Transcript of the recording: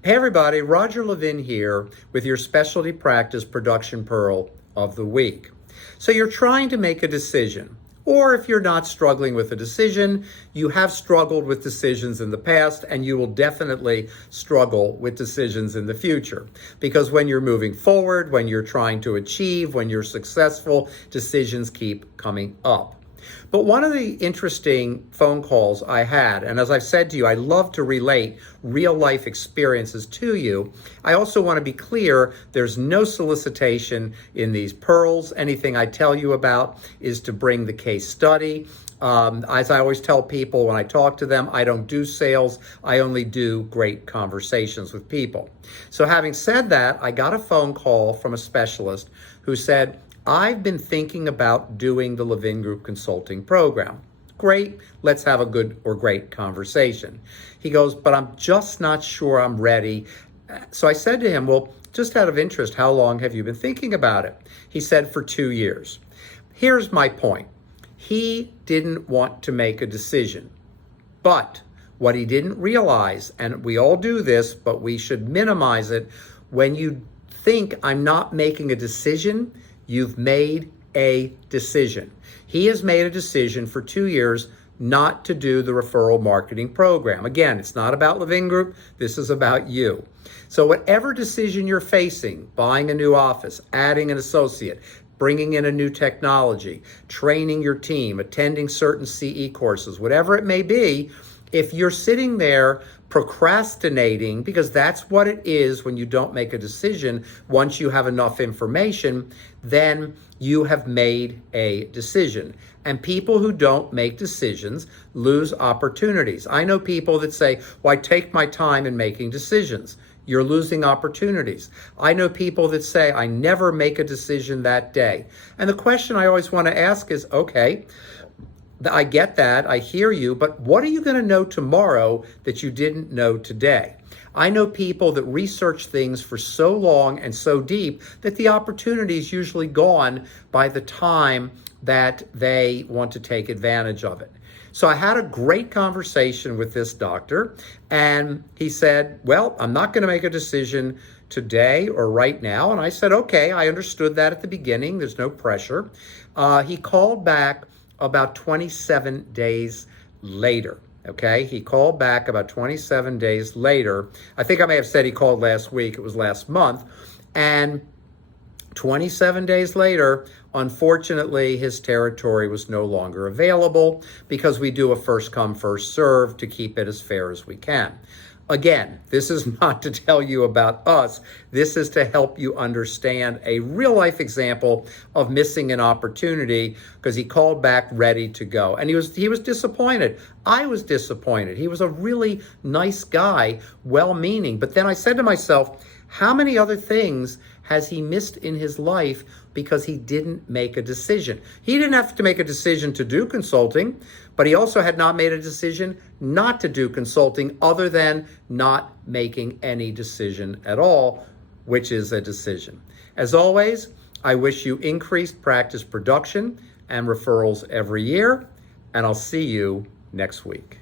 Hey everybody, Roger Levin here with your specialty practice production pearl of the week. So you're trying to make a decision, or if you're not struggling with a decision, you have struggled with decisions in the past and you will definitely struggle with decisions in the future. Because when you're moving forward, when you're trying to achieve, when you're successful, decisions keep coming up. But one of the interesting phone calls I had, and as I've said to you, I love to relate real life experiences to you. I also want to be clear, there's no solicitation in these pearls. Anything I tell you about is to bring the case study. As I always tell people when I talk to them, I don't do sales. I only do great conversations with people. So having said that, I got a phone call from a specialist who said, I've been thinking about doing the Levin Group Consulting program. Great, let's have a good or great conversation. He goes, but I'm just not sure I'm ready. So I said to him, well, just out of interest, how long have you been thinking about it? He said, for 2 years. Here's my point. He didn't want to make a decision, but what he didn't realize, and we all do this, but we should minimize it, when you think I'm not making a decision, you've made a decision. He has made a decision for 2 years not to do the referral marketing program. Again, it's not about Levin Group. This is about you. So whatever decision you're facing, buying a new office, adding an associate, bringing in a new technology, training your team, attending certain CE courses, whatever it may be, if you're sitting there procrastinating, because that's what it is when you don't make a decision, once you have enough information, then you have made a decision. And people who don't make decisions lose opportunities. I know people that say, well, I take my time in making decisions. You're losing opportunities. I know people that say, I never make a decision that day. And the question I always want to ask is, okay, I get that, I hear you, but what are you going to know tomorrow that you didn't know today? I know people that research things for so long and so deep that the opportunity is usually gone by the time that they want to take advantage of it. So I had a great conversation with this doctor, and he said, well, I'm not going to make a decision today or right now. And I said, okay, I understood that at the beginning. There's no pressure. He called back about 27 days later, okay? He called back about 27 days later. I think I may have said he called last week. It was last month. And 27 days later, unfortunately, his territory was no longer available because we do a first come, first serve to keep it as fair as we can. Again, this is not to tell you about us. This is to help you understand a real life example of missing an opportunity because he called back ready to go. And he was disappointed. I was disappointed. He was a really nice guy, well-meaning. But then I said to myself, how many other things has he missed in his life because he didn't make a decision? He didn't have to make a decision to do consulting, but he also had not made a decision not to do consulting other than not making any decision at all, which is a decision. As always, I wish you increased practice production and referrals every year, and I'll see you next week.